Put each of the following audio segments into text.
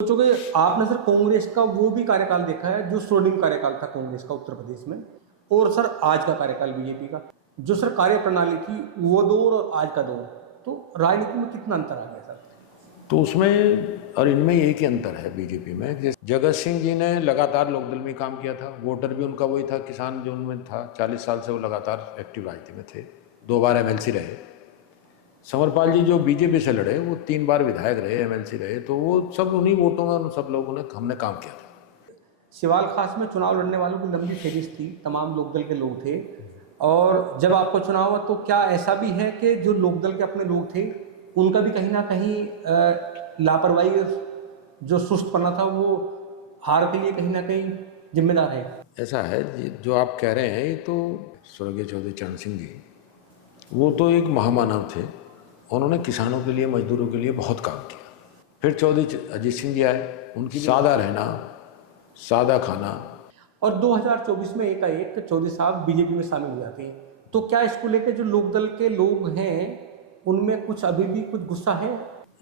सोचो कि आपने सर कांग्रेस का वो भी कार्यकाल देखा है जो स्वर्णिम कार्यकाल था कांग्रेस का उत्तर प्रदेश में, और सर आज का कार्यकाल बीजेपी का जो सर कार्य प्रणाली थी वो दौर और आज का दौर, तो राजनीति में कितना अंतर आ गया सर? तो उसमें और इनमें एक ही अंतर है बीजेपी में। जैसे जगत सिंह जी ने लगातार लोकदल में काम किया था, वोटर भी उनका वही था, किसान जो उनमें था, 40 साल से वो लगातार एक्टिव राजनीति में थे, 2 बार एमएलसी रहे। समरपाल जी जो बीजेपी से लड़े वो 3 बार विधायक रहे, एमएलसी रहे, तो वो सब उन्हीं वोटों में उन सब लोगों ने हमने काम किया था। सिवाल खास में चुनाव लड़ने वालों की लंबी फहरिस्त थी, तमाम लोकदल के लोग थे, और जब आपको चुनाव हुआ तो क्या ऐसा भी है कि जो लोकदल के अपने लोग थे उनका भी कहीं ना कहीं लापरवाही, जो सुस्तपना था वो हार के लिए कहीं ना कहीं जिम्मेदार है? ऐसा है जो आप कह रहे हैं, ये तो स्वर्गीय चौधरी चरण सिंह जी वो तो एक महामानव थे। उन्होंने किसानों के लिए, मजदूरों के लिए बहुत काम किया। फिर चौधरी अजीत सिंह जी आए, उनकी सादा रहना, सादा खाना। और 2024 में एकाएक चौधरी साहब बीजेपी में शामिल हो जाते हैं, तो क्या इसको लेकर जो लोकदल के लोग हैं उनमें कुछ अभी भी कुछ गुस्सा है?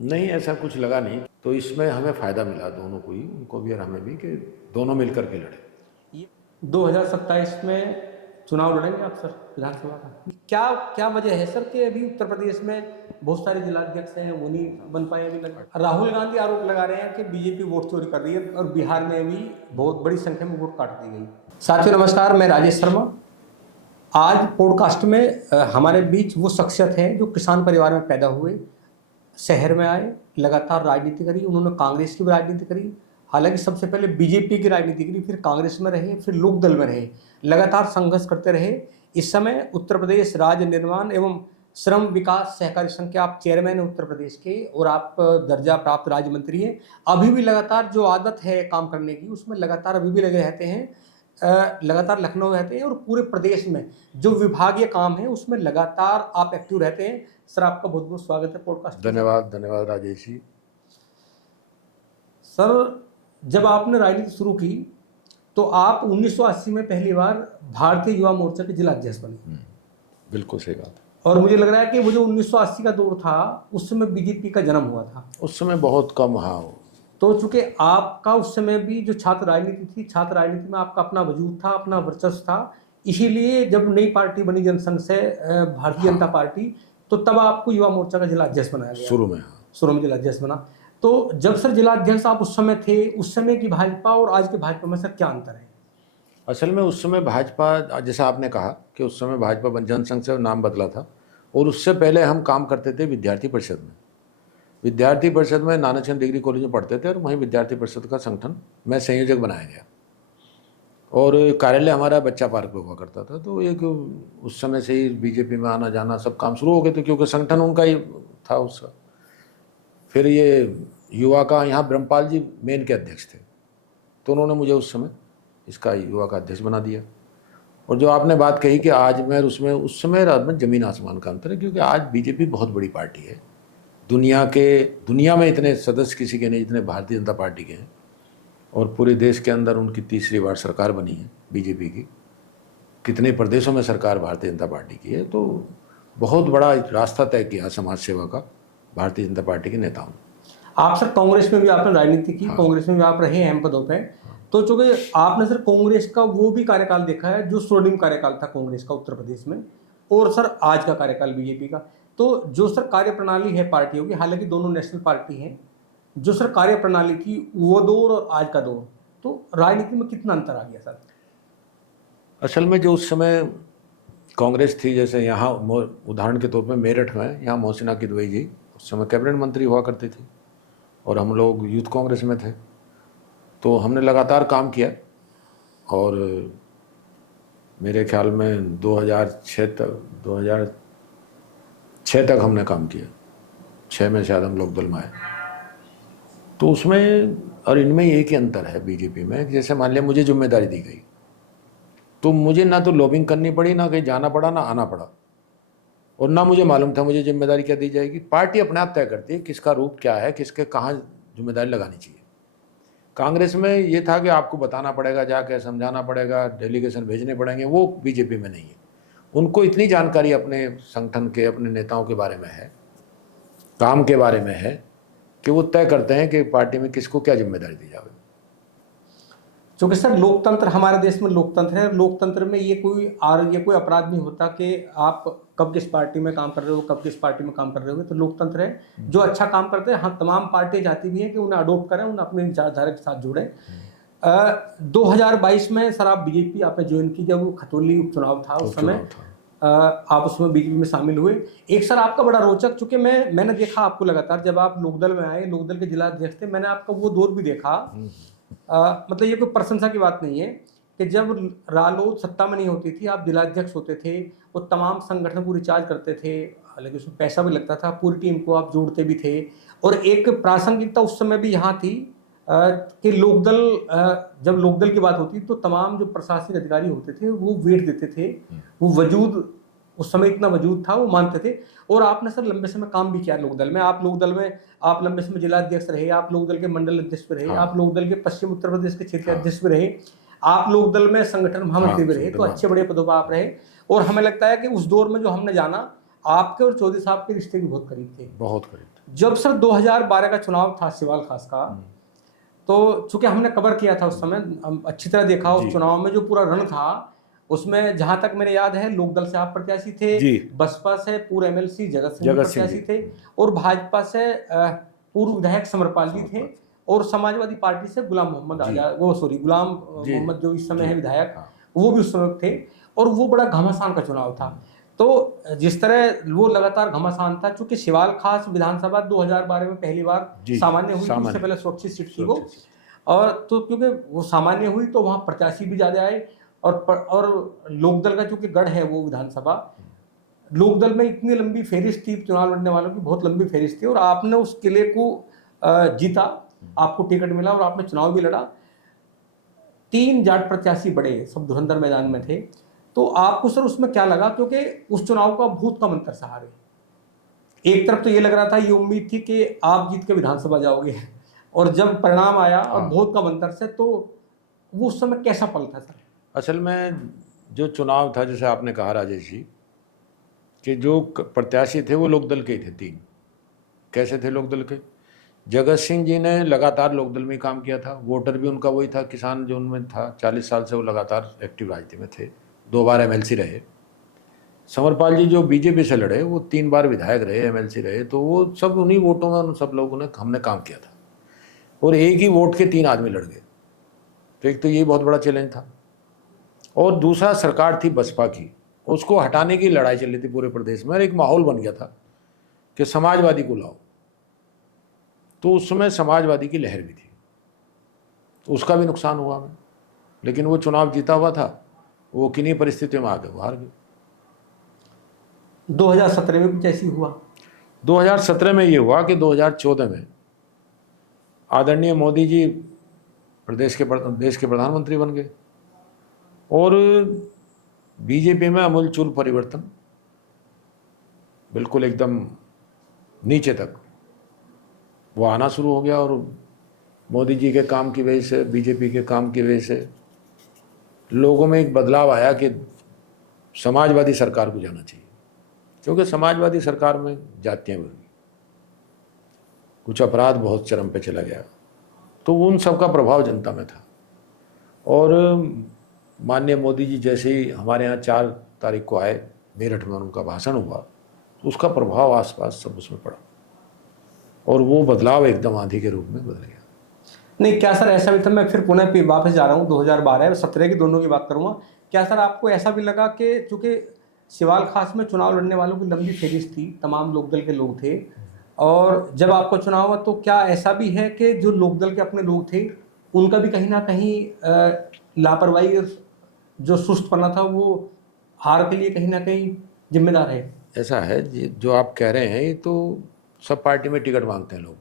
नहीं, ऐसा कुछ लगा नहीं। तो इसमें हमें फ़ायदा मिला दोनों को ही, उनको भी और हमें भी, कि दोनों मिलकर के लड़े। 2027 में चुनाव लड़ेंगे आप सर विधानसभा का? क्या क्या वजह है सर कि अभी उत्तर प्रदेश में बहुत सारे जिलाध्यक्ष हैं वो नहीं बन पाए अभी तक? राहुल गांधी आरोप लगा रहे हैं कि बीजेपी वोट चोरी कर रही है और बिहार में अभी बहुत बड़ी संख्या में वोट काट दी गई। साथियों नमस्कार, मैं राजेश शर्मा। आज पॉडकास्ट में हमारे बीच वो शख्सियत है जो किसान परिवार में पैदा हुए, शहर में आए, लगातार राजनीति करी, उन्होंने कांग्रेस की भी राजनीति करी, हालांकि सबसे पहले बीजेपी की राजनीति करी, फिर कांग्रेस में रहे, फिर लोकदल में रहे, लगातार संघर्ष करते रहे। इस समय उत्तर प्रदेश राज्य निर्माण एवं श्रम विकास सहकारी संघ के आप चेयरमैन हैं उत्तर प्रदेश के, और आप दर्जा प्राप्त राज्य मंत्री हैं। अभी भी लगातार जो आदत है काम करने की उसमें लगातार अभी भी लगे रहते हैं, लगातार लखनऊ रहते हैं, और पूरे प्रदेश में जो विभागीय काम है उसमें लगातार आप एक्टिव रहते हैं। सर आपका बहुत बहुत स्वागत है पॉडकास्ट। धन्यवाद, धन्यवाद राजेश जी। सर जब आपने राजनीति शुरू की तो आप 1980 में पहली बार भारतीय युवा मोर्चा के जिला अध्यक्ष बने। बिल्कुल सही बात है। और मुझे लग रहा है कि वो जो 1980 का दौर था उस समय बीजेपी का जन्म हुआ था। उस समय बहुत कम, हाँ। तो चूंकि आपका उस समय भी जो छात्र राजनीति थी, छात्र राजनीति में आपका अपना वजूद था, अपना वर्चस्व था, इसीलिए जब नई पार्टी बनी जनसंघ से भारतीय जनता पार्टी, तो तब आपको युवा मोर्चा का जिला अध्यक्ष बनाया गया। शुरू में, हाँ। शुरू में जिला अध्यक्ष बना। तो जब सर जिला अध्यक्ष आप उस समय थे, उस समय की भाजपा और आज की भाजपा में सर क्या अंतर है? असल में उस समय भाजपा, जैसा आपने कहा कि उस समय भाजपा जनसंघ से नाम बदला था, और उससे पहले हम काम करते थे विद्यार्थी परिषद में। विद्यार्थी परिषद में नानाचंद डिग्री कॉलेज में पढ़ते थे, और वहीं विद्यार्थी परिषद का संगठन में संयोजक बनाया गया, और कार्यालय हमारा बच्चा पार्क में हुआ करता था। तो एक उस समय से ही बीजेपी में आना जाना सब काम शुरू हो गए थे, क्योंकि संगठन उनका ही था उसका। फिर ये युवा का, यहाँ ब्रह्मपाल जी मेन के अध्यक्ष थे, तो उन्होंने मुझे उस समय इसका युवा का अध्यक्ष बना दिया। और जो आपने बात कही कि आज मैं उसमें, उस समय रात में ज़मीन आसमान का अंतर है, क्योंकि आज बीजेपी बहुत बड़ी पार्टी है। दुनिया में इतने सदस्य किसी के नहीं जितने भारतीय जनता पार्टी के हैं, और पूरे देश के अंदर उनकी तीसरी बार सरकार बनी है बीजेपी की। कितने प्रदेशों में सरकार भारतीय जनता पार्टी की है। तो बहुत बड़ा रास्ता तय किया समाज सेवा का भारतीय जनता पार्टी के नेताओं ने। आप सर कांग्रेस में भी आपने राजनीति की, हाँ। कांग्रेस में भी आप रहे अहम पदों पे। तो चूंकि आपने सर कांग्रेस का वो भी कार्यकाल देखा है जो स्वर्णिम कार्यकाल था कांग्रेस का उत्तर प्रदेश में, और सर आज का कार्यकाल बीजेपी का, तो जो सर कार्य प्रणाली है पार्टियों की, हालांकि दोनों नेशनल पार्टी हैं, जो सर कार्य प्रणाली की वो दौर और आज का दौर, तो राजनीति में कितना अंतर आ गया सर? असल में जो उस समय कांग्रेस थी, जैसे यहाँ उदाहरण के तौर पर मेरठ में यहाँ मोहसिना किदवई जी उस समय कैबिनेट मंत्री हुआ करती थी, और हम लोग यूथ कांग्रेस में थे। तो हमने लगातार काम किया, और मेरे ख्याल में 2006 तक हमने काम किया। 6 में शायद हम लोकदल में आए। तो उसमें और इनमें एक ही अंतर है बीजेपी में। जैसे मान लिया मुझे जिम्मेदारी दी गई, तो मुझे ना तो लॉबिंग करनी पड़ी, ना कहीं जाना पड़ा, ना आना पड़ा, और ना मुझे मालूम था मुझे जिम्मेदारी क्या दी जाएगी। पार्टी अपने आप तय करती है किसका रूप क्या है, किसके कहाँ जिम्मेदारी लगानी चाहिए। कांग्रेस में ये था कि आपको बताना पड़ेगा, जाके समझाना पड़ेगा, डेलीगेशन भेजने पड़ेंगे। वो बीजेपी में नहीं है। उनको इतनी जानकारी अपने संगठन के, अपने नेताओं के बारे में है, काम के बारे में है, कि वो तय करते हैं कि पार्टी में किसको क्या जिम्मेदारी दी जाए। क्योंकि सर लोकतंत्र, हमारे देश में लोकतंत्र है, लोकतंत्र में ये कोई अपराध नहीं होता कि आप कब किस पार्टी में काम कर रहे हो, कब किस पार्टी में काम कर रहे हो। तो लोकतंत्र है, जो अच्छा काम करते हैं, हाँ तमाम पार्टियां चाहती भी हैं कि उन्हें अडोप्ट करें, उन्हें अपने विचारधारा के साथ जोड़ें। 2022 में सर आप बीजेपी आपने ज्वाइन की, जब वो खतौली उपचुनाव था उस समय आप उसमें बीजेपी में शामिल हुए। एक सर आपका बड़ा रोचक, चूंकि मैंने देखा आपको लगातार जब आप लोकदल में आए, लोकदल के जिला अध्यक्ष थे, मैंने आपका वो दौर भी देखा। मतलब ये कोई प्रशंसा की बात नहीं है कि जब रालोद सत्ता में नहीं होती थी, आप जिलाध्यक्ष होते थे, वो तमाम संगठन को रिचार्ज करते थे, हालांकि उसमें पैसा भी लगता था, पूरी टीम को आप जोड़ते भी थे। और एक प्रासंगिकता उस समय भी यहाँ थी कि लोकदल, जब लोकदल की बात होती तो तमाम जो प्रशासनिक अधिकारी होते थे वो वेट देते थे, वो वजूद उस समय इतना वजूद था, वो मानते थे। और आपने सर लंबे समय काम भी किया लोकदल में, आप लंबे समय जिला अध्यक्ष रहे, आप लोकदल के मंडल अध्यक्ष भी रहे, आप लोकदल के पश्चिम उत्तर प्रदेश के क्षेत्रीय अध्यक्ष भी रहे, आप लोकदल में संगठन महामंत्री भी रहे, तो अच्छे बड़े पदों पर आप रहे। और हमें लगता है कि उस दौर में जो हमने जाना, आपके और चौधरी साहब के रिश्ते भी बहुत करीब थे, बहुत करीब। जब सर 2012 का चुनाव था सिवाल खास का, तो चूंकि हमने कवर किया था उस समय, अच्छी तरह देखा उस चुनाव में जो पूरा रण था, उसमें जहां तक मेरे याद है लोकदल से आप प्रत्याशी थे, बसपा से पूर्व एमएलसी जगत सिंह प्रत्याशी थे, और भाजपा से पूर्व विधायक समरपाल जी थे, और समाजवादी पार्टी से गुलाम मोहम्मद जो इस समय है विधायक, वो भी उस समय थे। और वो बड़ा घमासान का चुनाव था। तो जिस तरह वो लगातार घमासान था, चूंकि सिवाल खास विधानसभा 2012 में पहली बार सामान्य हुई, उससे पहले सुरक्षित सीट थी वो, और तो क्योंकि वो सामान्य हुई तो वहाँ प्रत्याशी भी ज्यादा आए, और लोकदल का चूंकि गढ़ है वो विधानसभा, लोकदल में इतनी लंबी फेरिस्त थी चुनाव लड़ने वालों की, बहुत लंबी फेरिस्त थी, और आपने उस किले को जीता, आपको टिकट मिला और आपने चुनाव भी लड़ा। 3 जाट प्रत्याशी बड़े, सब धुरंधर मैदान में थे। तो आपको सर उसमें क्या लगा, क्योंकि उस चुनाव का भूत का मंत्र सहारे, एक तरफ तो ये लग रहा था, ये उम्मीद थी कि आप जीत के विधानसभा जाओगे, और जब परिणाम आया और भूत का मंत्र से, तो वो उस समय कैसा पल था सर? असल में जो चुनाव था, जैसे आपने कहा राजेश जी, कि जो प्रत्याशी थे वो लोकदल के ही थे 3। कैसे थे लोकदल के? जगत सिंह जी ने लगातार लोकदल में काम किया था, वोटर भी उनका वही था, किसान जो उनमें था, 40 साल से वो लगातार एक्टिव राजनीति में थे, 2 बार एमएलसी रहे। समरपाल जी जो बीजेपी से लड़े, वो 3 बार विधायक रहे, एमएलसी रहे, तो वो सब उन्हीं वोटों में, उन सब लोगों ने हमने काम किया था, और एक ही वोट के 3 आदमी लड़ गए। तो एक तो ये बहुत बड़ा चैलेंज था, और दूसरा सरकार थी बसपा की, उसको हटाने की लड़ाई चल रही थी पूरे प्रदेश में, और एक माहौल बन गया था कि समाजवादी को लाओ। तो उस समय समाजवादी की लहर भी थी, उसका भी नुकसान हुआ हमें, लेकिन वो चुनाव जीता हुआ था, वो किन्हीं परिस्थितियों में आ गए, वो हार गए। 2017 में कुछ ऐसी हुआ? 2017 में ये हुआ कि 2014 में आदरणीय मोदी जी देश के प्रधानमंत्री बन गए, और बीजेपी में अमूलचूल परिवर्तन, बिल्कुल एकदम नीचे तक वो आना शुरू हो गया। और मोदी जी के काम की वजह से, बीजेपी के काम की वजह से लोगों में एक बदलाव आया कि समाजवादी सरकार को जाना चाहिए, क्योंकि समाजवादी सरकार में जातियाँ बढ़ गई, कुछ अपराध बहुत चरम पे चला गया, तो उन सब का प्रभाव जनता में था। और माननीय मोदी जी जैसे ही हमारे यहाँ 4 तारीख को आए, मेरठ में उनका भाषण हुआ, तो उसका प्रभाव आसपास सब उसमें पड़ा, और वो बदलाव एकदम आंधी के रूप में बदल गया। नहीं, क्या सर ऐसा भी था, मैं फिर पुनः वापस जा रहा हूँ 2012 17 की दोनों की बात करूँगा, क्या सर आपको ऐसा भी लगा कि चूँकि सिवाल खास में चुनाव लड़ने वालों की लंबी फेरिस्त थी, तमाम लोकदल के लोग थे, और जब आपका चुनाव हुआ, तो क्या ऐसा भी है कि जो लोकदल के अपने लोग थे, उनका भी कहीं ना कहीं लापरवाही, जो सुस्तपना था, वो हार के लिए कहीं ना कहीं जिम्मेदार है? ऐसा है जो आप कह रहे हैं, ये तो सब पार्टी में टिकट मांगते हैं लोग,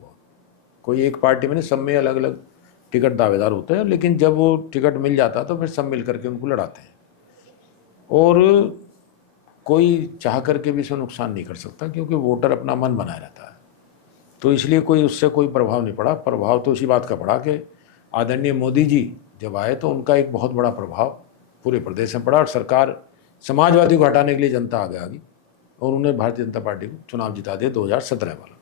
कोई एक पार्टी में नहीं, सब में अलग अलग टिकट दावेदार होते हैं, लेकिन जब वो टिकट मिल जाता है तो फिर सब मिल करके उनको लड़ाते हैं, और कोई चाह करके भी इसमें नुकसान नहीं कर सकता, क्योंकि वोटर अपना मन बनाए रहता है। तो इसलिए उससे कोई प्रभाव नहीं पड़ा। प्रभाव तो इसी बात का पड़ा कि आदरणीय मोदी जी जब आए तो उनका एक बहुत बड़ा प्रभाव पूरे प्रदेश में पड़ा, और सरकार समाजवादी को हटाने के लिए जनता आगे आ गई, और उन्हें भारतीय जनता पार्टी को चुनाव जिता दिया 2017 वाला।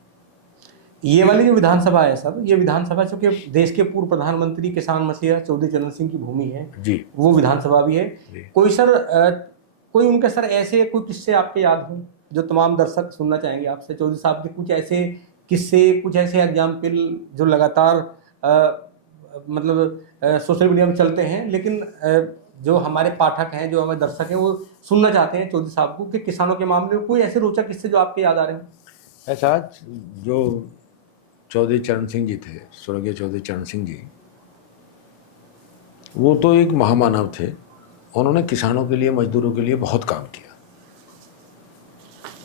ये वाली जो विधानसभा है सर, ये विधानसभा चूंकि देश के पूर्व प्रधानमंत्री किसान मसीहा चौधरी चरण सिंह की भूमि है जी वो विधानसभा भी है। जी। कोई सर कोई उनके सर ऐसे कोई किस्से आपके याद हो जो तमाम दर्शक सुनना चाहेंगे आपसे, चौधरी साहब के कुछ ऐसे किस्से, कुछ ऐसे एग्जाम्पल जो लगातार मतलब सोशल मीडिया में चलते हैं, लेकिन जो हमारे पाठक हैं, जो हमारे दर्शक हैं, वो सुनना चाहते हैं चौधरी साहब को कि किसानों के मामले में कोई ऐसे रोचक किस्से जो आपके याद आ रहे हैं? ऐसा जो चौधरी चरण सिंह जी थे, स्वर्गीय चौधरी चरण सिंह जी, वो तो एक महामानव थे। उन्होंने किसानों के लिए, मजदूरों के लिए बहुत काम किया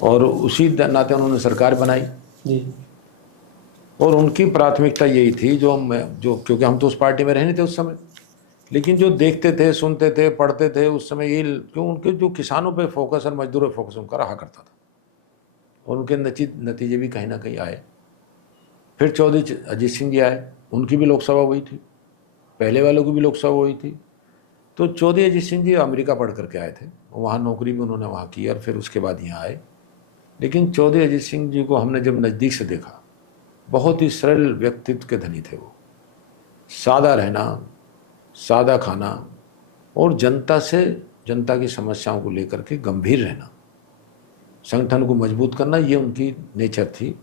और उसी नाते उन्होंने सरकार बनाई जी। और उनकी प्राथमिकता यही थी जो क्योंकि हम तो उस पार्टी में रहे नहीं थे उस समय, लेकिन जो देखते थे, सुनते थे, पढ़ते थे उस समय, ये क्यों उनके जो किसानों पे फोकस और मजदूरों पे फोकस उनका रहा करता था और उनके नतीजे भी कहीं ना कहीं आए। फिर चौधरी अजीत सिंह जी आए, उनकी भी लोकसभा हुई थी, पहले वालों की भी लोकसभा हुई थी। तो चौधरी अजीत सिंह जी अमेरिका पढ़ करके आए थे, वहाँ नौकरी भी उन्होंने वहाँ की और फिर उसके बाद यहाँ आए। लेकिन चौधरी अजीत सिंह जी को हमने जब नज़दीक से देखा, बहुत ही सरल व्यक्तित्व के धनी थे वो। सादा रहना, सादा खाना और जनता की समस्याओं को लेकर के गंभीर रहना, संगठन को मजबूत करना, ये उनकी नेचर थी।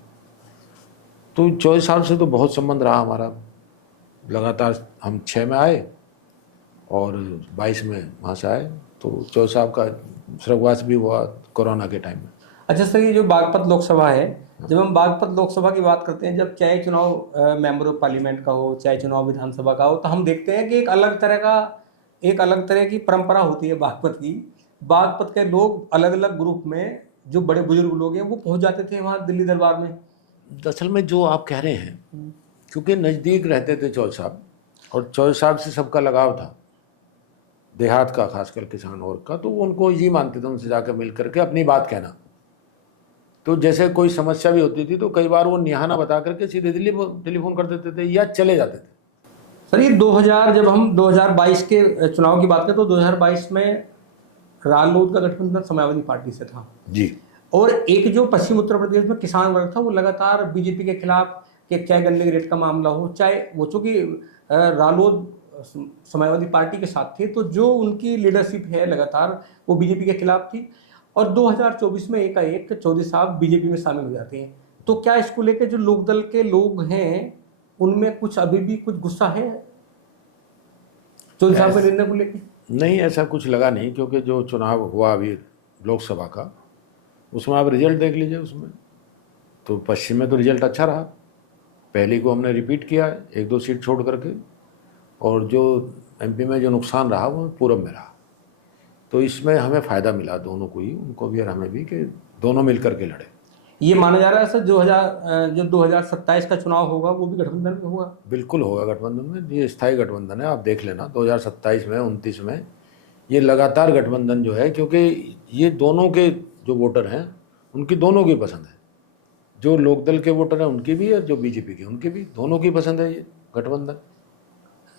तो चौधरी साहब से तो बहुत संबंध रहा हमारा, लगातार हम 6 में आए और 22 में वहाँ से आए। तो चौधरी साहब का स्वर्गवास भी हुआ कोरोना के टाइम में। अच्छा सर, ये जो बागपत लोकसभा है, जब हम बागपत लोकसभा की बात करते हैं, जब चाहे चुनाव मेंबर ऑफ पार्लियामेंट का हो, चाहे चुनाव विधानसभा का हो, तो हम देखते हैं कि एक अलग तरह की परंपरा होती है बागपत की। बागपत के लोग अलग अलग ग्रुप में, जो बड़े बुजुर्ग लोग हैं, वो पहुंच जाते थे वहाँ दिल्ली दरबार में। असल में जो आप कह रहे हैं, क्योंकि नज़दीक रहते थे चौधरी साहब और चौधरी साहब से सबका लगाव था, देहात का खासकर किसान और का, तो उनको ये मानते थे उनसे जाकर मिल करके अपनी बात कहना। तो जैसे कोई समस्या भी होती थी तो कई बार वो निहाना बता करके सीधे दिल्ली टेलीफोन कर देते थे या चले जाते थे। सर ये 2000, जब हम 2022 के चुनाव की बात करें तो 2022 में रालोद का गठबंधन समाजवादी पार्टी से था जी। और एक जो पश्चिम उत्तर प्रदेश में किसान वर्ग था वो लगातार बीजेपी के खिलाफ, कि चाहे गन्ने के रेट का मामला हो, चाहे वो, चूंकि रालोद समाजवादी पार्टी के साथ थे, तो जो उनकी लीडरशिप है लगातार वो बीजेपी के खिलाफ थी। और 2024 में एकाएक चौधरी साहब बीजेपी में शामिल हो जाते हैं। तो क्या इसको लेकर जो लोकदल के लोग हैं उनमें कुछ अभी भी कुछ गुस्सा है चौधरी साहब के निर्णय को लेकर? नहीं, ऐसा कुछ लगा नहीं, क्योंकि जो चुनाव हुआ अभी लोकसभा का, उसमें आप रिजल्ट देख लीजिए। उसमें तो पश्चिम में तो रिजल्ट अच्छा रहा, पहली को हमने रिपीट किया 1-2 सीट छोड़ करके, और जो एमपी में जो नुकसान रहा वो पूरब में रहा। तो इसमें हमें फ़ायदा मिला दोनों को ही, उनको भी और हमें भी, कि दोनों मिल करके लड़े। ये माना जा रहा है सर जो 2027 का चुनाव होगा वो भी गठबंधन में होगा? बिल्कुल होगा गठबंधन में, ये स्थायी गठबंधन है। आप देख लेना 2027 में, 29 में, ये लगातार गठबंधन जो है, क्योंकि ये दोनों के जो वोटर हैं उनकी दोनों की पसंद है, जो लोकदल के वोटर हैं उनकी भी और जो बीजेपी के उनकी भी, दोनों की पसंद है ये गठबंधन।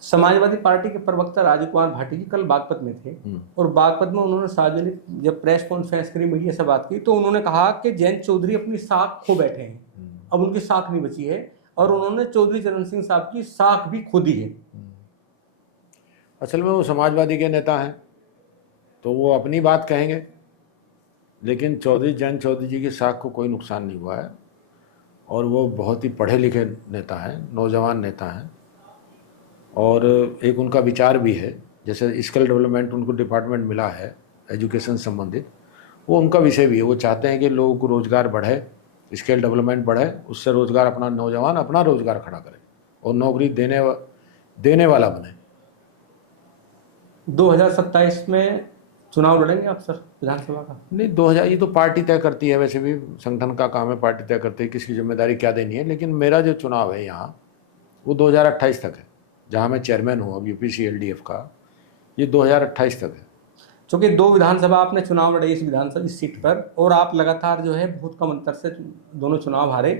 समाजवादी पार्टी के प्रवक्ता राजीव कुमार भाटी जी कल बागपत में थे और बागपत में उन्होंने सार्वजनिक जब प्रेस कॉन्फ्रेंस करी, मीडिया से बात की, तो उन्होंने कहा कि जयंत चौधरी अपनी साख खो बैठे हैं, अब उनकी साख नहीं बची है, और उन्होंने चौधरी चरण सिंह साहब की साख भी खो दी है। असल में वो समाजवादी के नेता हैं तो वो अपनी बात कहेंगे, लेकिन जयंत चौधरी जी की साख को कोई नुकसान नहीं हुआ है और वो बहुत ही पढ़े लिखे नेता हैं, नौजवान नेता हैं, और एक उनका विचार भी है, जैसे स्किल डेवलपमेंट उनको डिपार्टमेंट मिला है एजुकेशन संबंधित, वो उनका विषय भी है। वो चाहते हैं कि लोगों को रोज़गार बढ़े, स्किल डेवलपमेंट बढ़े, उससे रोज़गार अपना नौजवान अपना रोज़गार खड़ा करे और नौकरी देने वाला बने। 2027 में चुनाव लड़ेंगे आप सर विधानसभा का? नहीं, 2000 ये तो पार्टी तय करती है, वैसे भी संगठन का काम है, पार्टी तय करती है किसकी जिम्मेदारी क्या देनी है। लेकिन मेरा जो चुनाव है यहाँ वो 2028 तक है, जहाँ मैं चेयरमैन हूँ अब यूपीसी एलडीएफ का, ये 2028 तक है। चूँकि 2 विधानसभा आपने चुनाव लड़े इस सीट पर, और आप लगातार जो है बहुत कम अंतर से दोनों चुनाव हारे।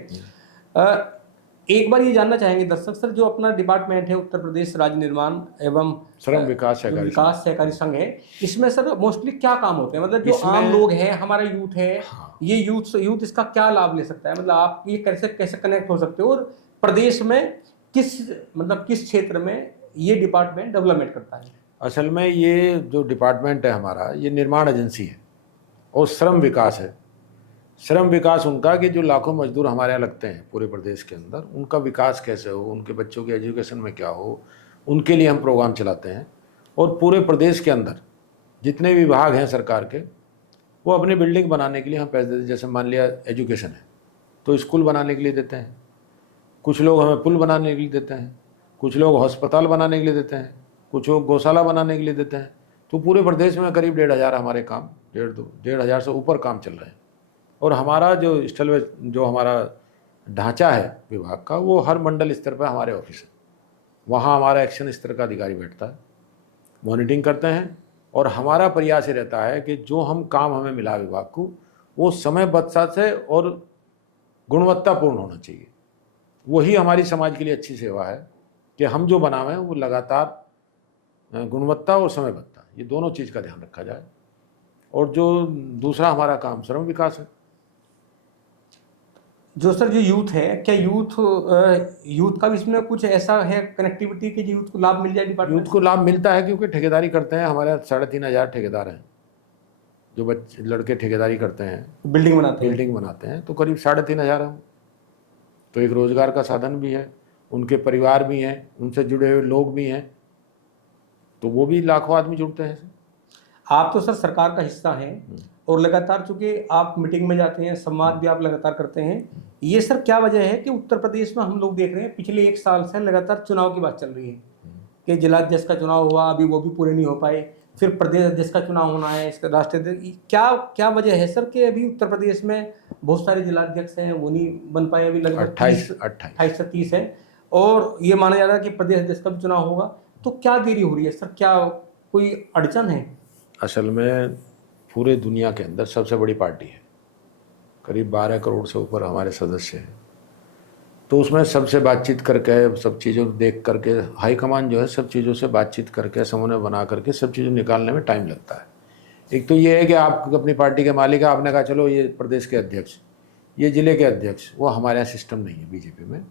एक बार ये जानना चाहेंगे दर्शक सर, जो अपना डिपार्टमेंट है उत्तर प्रदेश राज्य निर्माण एवं श्रम विकास जो सहकारी विकास सहकारी संघ है, इसमें सर मोस्टली क्या काम होते हैं? मतलब जो आम इसमें लोग हैं, हमारा यूथ है, हाँ, ये यूथ इसका क्या लाभ ले सकता है? मतलब आप ये कैसे कैसे कनेक्ट हो सकते हो, और प्रदेश में किस मतलब किस क्षेत्र में ये डिपार्टमेंट डेवलपमेंट करता है? असल में ये जो डिपार्टमेंट है हमारा, ये निर्माण एजेंसी है और श्रम विकास है। श्रम विकास उनका कि जो लाखों मजदूर हमारे यहाँ लगते हैं पूरे प्रदेश के अंदर, उनका विकास कैसे हो, उनके बच्चों के एजुकेशन में क्या हो, उनके लिए हम प्रोग्राम चलाते हैं। और पूरे प्रदेश के अंदर जितने विभाग हैं सरकार के, वो अपनी बिल्डिंग बनाने के लिए हम पैसे देते हैं। जैसे मान लिया एजुकेशन है तो स्कूल बनाने के लिए देते हैं, कुछ लोग हमें पुल बनाने के लिए देते हैं, कुछ लोग अस्पताल बनाने के लिए देते हैं, कुछ लोग गौशाला बनाने के लिए देते हैं। तो पूरे प्रदेश में करीब 1,500 हमारे काम, 1,500 से ऊपर काम चल रहे हैं। और हमारा जो स्थल जो हमारा ढांचा है विभाग का, वो हर मंडल स्तर पर हमारे ऑफिस है। वहाँ हमारा एक्शन स्तर का अधिकारी बैठता है, मॉनिटरिंग करते हैं। और हमारा प्रयास ये रहता है कि जो हम काम हमें मिला विभाग को, वो समयबद्धता से और गुणवत्तापूर्ण होना चाहिए। वही हमारी समाज के लिए अच्छी सेवा है कि हम जो बनावें वो लगातार गुणवत्ता और समयबद्धता, ये दोनों चीज़ का ध्यान रखा जाए। और जो दूसरा हमारा काम श्रम विकास है। जो सर जो यूथ है, क्या यूथ का भी इसमें कुछ ऐसा है कनेक्टिविटी कि जो यूथ को लाभ मिल जाए डिपार्टमेंट? यूथ को लाभ मिलता है क्योंकि ठेकेदारी करते हैं। हमारे 3,500 ठेकेदार हैं, जो बच्चे लड़के ठेकेदारी करते हैं, बिल्डिंग बनाते हैं। तो करीब 3,500 हैं। तो एक रोजगार का साधन भी है, उनके परिवार भी हैं, उनसे जुड़े हुए लोग भी हैं, तो वो भी लाखों आदमी जुड़ते हैं। आप तो सर सरकार का हिस्सा हैं और लगातार चूंकि आप मीटिंग में जाते हैं, संवाद भी आप लगातार करते हैं। ये सर क्या वजह है कि उत्तर प्रदेश में हम लोग देख रहे हैं पिछले 1 साल से लगातार चुनाव की बात चल रही है कि जिलाध्यक्ष का चुनाव हुआ, अभी वो भी पूरे नहीं हो पाए, फिर प्रदेश अध्यक्ष का चुनाव होना है, इसका राष्ट्रीय अध्यक्ष, क्या वजह है सर कि अभी उत्तर प्रदेश में बहुत सारे जिलाध्यक्ष हैं, वो नहीं बन पाए? अभी लगभग 28 से 30 है और ये माना जा रहा है कि प्रदेश अध्यक्ष का भी चुनाव होगा। तो क्या देरी हो रही है सर, क्या कोई अड़चन है? असल में पूरे दुनिया के अंदर सबसे बड़ी पार्टी है, करीब 12 करोड़ से ऊपर हमारे सदस्य हैं। तो उसमें सबसे बातचीत करके, सब चीज़ों को देख करके, हाईकमान जो है सब चीज़ों से बातचीत करके, समन्वय बना करके सब चीज़ों निकालने में टाइम लगता है। एक तो ये है कि आप अपनी पार्टी के मालिक है, आपने कहा चलो ये प्रदेश के अध्यक्ष, ये जिले के अध्यक्ष, वो हमारे यहाँ सिस्टम नहीं है बीजेपी में।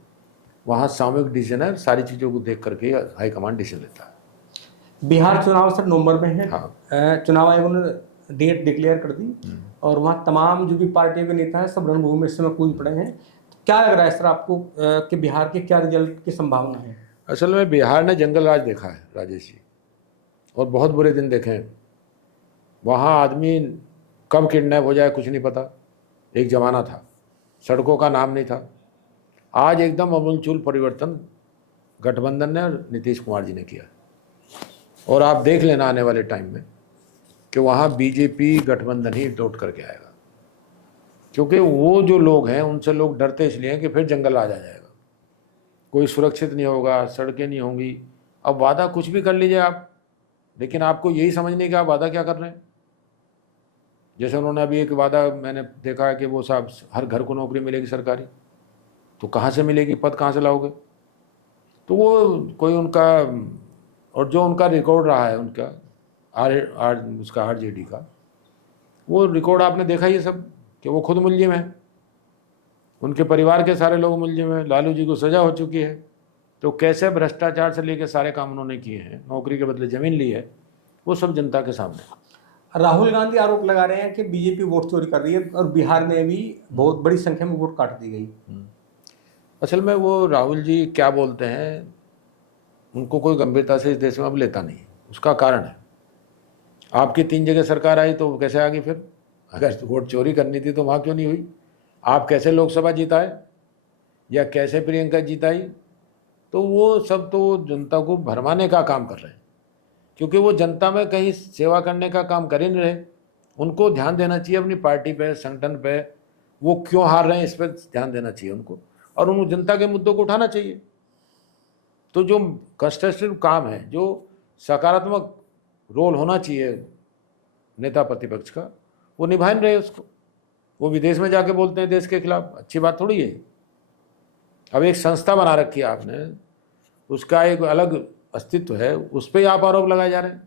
वहाँ सामूहिक डिसीजन है, सारी चीज़ों को देख करके हाईकमान डिसीजन लेता है। बिहार चुनाव सर नवंबर में है। हाँ। चुनाव आयोग ने डेट डिक्लेयर कर दी और वहाँ तमाम जो भी पार्टियों के नेता हैं सब रणभूमि में इस समय कूद पड़े हैं। तो क्या लग रहा है सर आपको कि बिहार के क्या रिजल्ट की संभावना है? असल में बिहार ने जंगल राज देखा है राजेश जी, और बहुत बुरे दिन देखे हैं। वहाँ आदमी कब किडनैप हो जाए कुछ नहीं पता। एक ज़माना था, सड़कों का नाम नहीं था। आज एकदम अमूलचूल परिवर्तन गठबंधन ने और नीतीश कुमार जी ने किया। और आप देख लेना आने वाले टाइम में कि वहाँ बीजेपी गठबंधन ही लौट करके आएगा, क्योंकि वो जो लोग हैं उनसे लोग डरते इसलिए हैं कि फिर जंगल राज आ जाएगा, कोई सुरक्षित नहीं होगा, सड़कें नहीं होंगी। अब वादा कुछ भी कर लीजिए आप, लेकिन आपको यही समझ नहीं कि आप वादा क्या कर रहे हैं। जैसे उन्होंने अभी एक वादा मैंने देखा है कि वो साहब हर घर को नौकरी मिलेगी सरकारी, तो कहाँ से मिलेगी, पद कहाँ से लाओगे? तो वो कोई उनका, और जो उनका रिकॉर्ड रहा है उनका उसका आरजेडी का, वो रिकॉर्ड आपने देखा ही सब कि वो खुद मुलजिम है, उनके परिवार के सारे लोग मुलजिम हैं, लालू जी को सज़ा हो चुकी है। तो कैसे भ्रष्टाचार से लेकर सारे काम उन्होंने किए हैं, नौकरी के बदले ज़मीन ली है, वो सब जनता के सामने। राहुल गांधी आरोप लगा रहे हैं कि बीजेपी वोट चोरी कर रही है और बिहार में भी बहुत बड़ी संख्या में वोट काट दी गई। असल में वो राहुल जी क्या बोलते हैं, उनको कोई गंभीरता से इस देश में अब लेता नहीं। उसका कारण है, आपकी 3 जगह सरकार आई तो कैसे आ गई? फिर अगर वोट चोरी करनी थी तो वहाँ क्यों नहीं हुई? आप कैसे लोकसभा जीताए या कैसे प्रियंका जीताई? तो वो सब तो जनता को भरमाने का काम कर रहे हैं, क्योंकि वो जनता में कहीं सेवा करने का काम कर ही नहीं रहे। उनको ध्यान देना चाहिए अपनी पार्टी पे, संगठन पे, वो क्यों हार रहे हैं इस पर ध्यान देना चाहिए उनको, और उन जनता के मुद्दों को उठाना चाहिए। तो जो कंस्ट्रक्टिव काम है, जो सकारात्मक रोल होना चाहिए नेता प्रतिपक्ष का, वो निभा नहीं रहे उसको। वो विदेश में जाके बोलते हैं देश के खिलाफ, अच्छी बात थोड़ी है। अब एक संस्था बना रखी है आपने, उसका एक अलग अस्तित्व है, उस पर ही आप आरोप लगाए जा रहे हैं,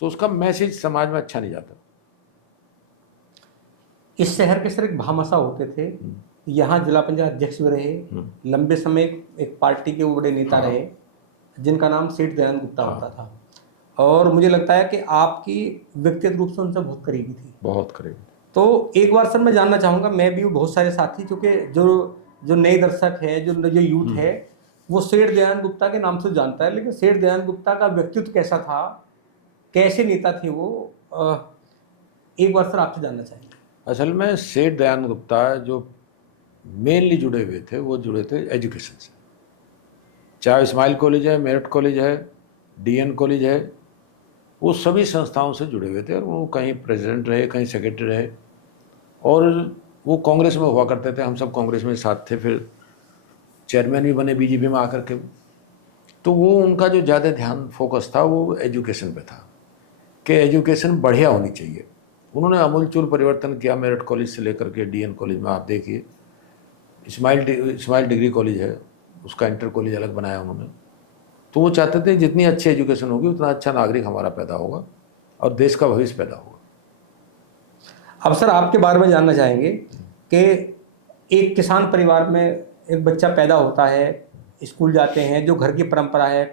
तो उसका मैसेज समाज में अच्छा नहीं जाता। इस शहर के सर एक भामाशाह होते थे, यहाँ जिला पंचायत अध्यक्ष भी रहे, लंबे समय एक पार्टी के वो बड़े नेता रहे जिनका नाम सेठ दयानंद गुप्ता होता था, और मुझे लगता है कि आपकी व्यक्तिगत रूप से उनसे बहुत करीबी थी। बहुत करीब। तो एक बार सर मैं जानना चाहूँगा, मैं भी बहुत सारे साथी, क्योंकि जो जो नए दर्शक है, जो यूथ है, वो सेठ दयानंद गुप्ता के नाम से जानता है, लेकिन सेठ दयानंद गुप्ता का व्यक्तित्व कैसा था, कैसे नेता थे वो, एक बार सर आपसे जानना चाहेंगे। असल में सेठ दयानंद गुप्ता जो मेनली जुड़े हुए थे, वो जुड़े थे एजुकेशन से। चाहे इस्माइल कॉलेज है, मेरठ कॉलेज है, डीएन कॉलेज है, वो सभी संस्थाओं से जुड़े हुए थे, और वो कहीं प्रेसिडेंट रहे, कहीं सेक्रेटरी रहे, और वो कांग्रेस में हुआ करते थे, हम सब कांग्रेस में साथ थे, फिर चेयरमैन भी बने बीजेपी में आकर के। तो वो उनका जो ज़्यादा ध्यान फोकस था वो एजुकेशन पे था, कि एजुकेशन बढ़िया होनी चाहिए। उन्होंने आमूलचूल परिवर्तन किया मेरठ कॉलेज से लेकर के डीएन कॉलेज में। आप देखिए, इस्माइल डिग्री कॉलेज है, उसका इंटर कॉलेज अलग बनाया उन्होंने। तो वो चाहते थे जितनी अच्छी एजुकेशन होगी उतना अच्छा नागरिक हमारा पैदा होगा और देश का भविष्य पैदा होगा। अब सर आपके बारे में जानना चाहेंगे कि एक किसान परिवार में एक बच्चा पैदा होता है, स्कूल जाते हैं, जो घर की परंपरा है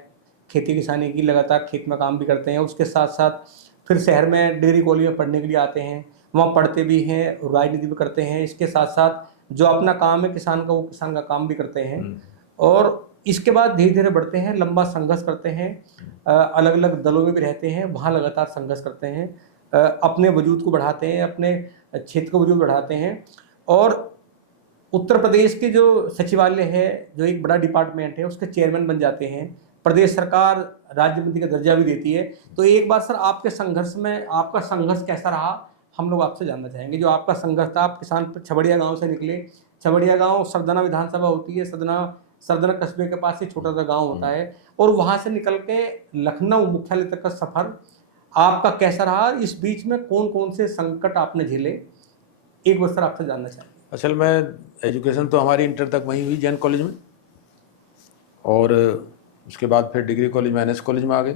खेती किसानी की, लगातार खेत में काम भी करते हैं, उसके साथ साथ फिर शहर में डिग्री कॉलेज में पढ़ने के लिए आते हैं, वहाँ पढ़ते भी हैं, राजनीति भी करते हैं, इसके साथ साथ जो अपना काम है किसान का, वो किसान का काम भी करते हैं, और इसके बाद धीरे धीरे बढ़ते हैं, लंबा संघर्ष करते हैं, अलग अलग दलों में भी रहते हैं, वहाँ लगातार संघर्ष करते हैं, अपने वजूद को बढ़ाते हैं, अपने क्षेत्र का वजूद बढ़ाते हैं, और उत्तर प्रदेश के जो सचिवालय है, जो एक बड़ा डिपार्टमेंट है, उसके चेयरमैन बन जाते हैं, प्रदेश सरकार राज्य मंत्री का दर्जा भी देती है। तो एक बार सर आपके संघर्ष में, आपका संघर्ष कैसा रहा, हम लोग आपसे जानना चाहेंगे। जो आपका संघर्ष था, आप किसान छबड़िया गांव से निकले, छबड़िया गांव सरदना विधानसभा होती है, सरदना कस्बे के पास ही छोटा सा गांव होता है, और वहां से निकल के लखनऊ मुख्यालय तक का सफर आपका कैसा रहा, इस बीच में कौन कौन से संकट आपने झेले, एक बार सर आपसे जानना चाहेंगे। असल में एजुकेशन तो हमारी इंटर तक वहीं हुई जैन कॉलेज में, और उसके बाद फिर डिग्री कॉलेज में एनएस कॉलेज में आ गए,